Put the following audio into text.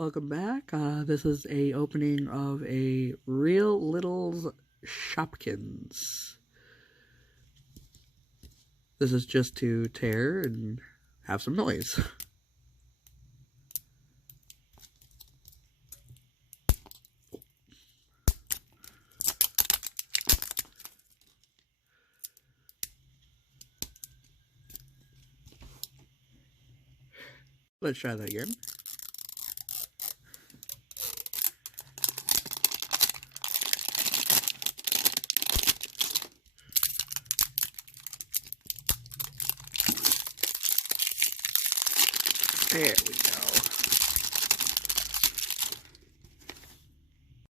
Welcome back. This is a opening of a Real Little's Shopkins. This is just to tear and have some noise. Let's try that again. There we go.